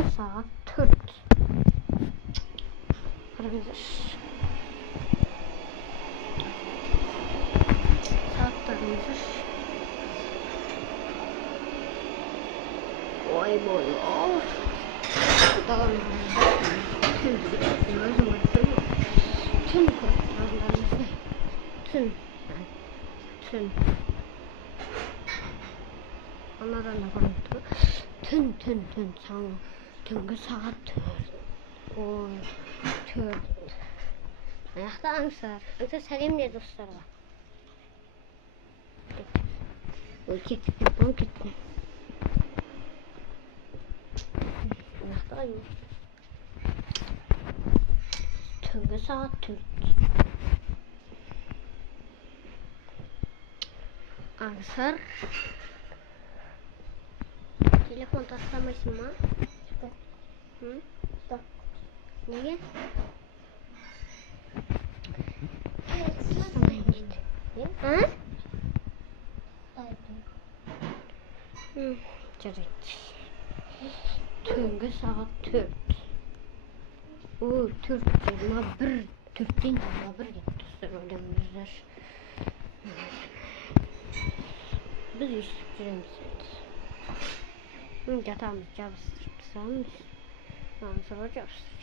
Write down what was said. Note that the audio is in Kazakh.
Түнгі сағат 4. Қараңыздар. Сағаттарымыздар. Ой, болар. Дағын Анадан да қараңыздар. Түн сан түнгі сағат 4. Ой, 4. Аяқта аңсар сәлемдер достарға. Ой, кетті. Аяқта аңсар. Түнгі сағат 4. Аңсар. Телефон тастамайсың ма? Так. Неге? Жарайды. Түнгі сағат 4. Ой, 4:21. 4-тен 21 кетті достар, ойлаңыздар. Біз естіп жүреміз. Жатамыз, жабыстырып тастаймыз. Sonra jabыстырып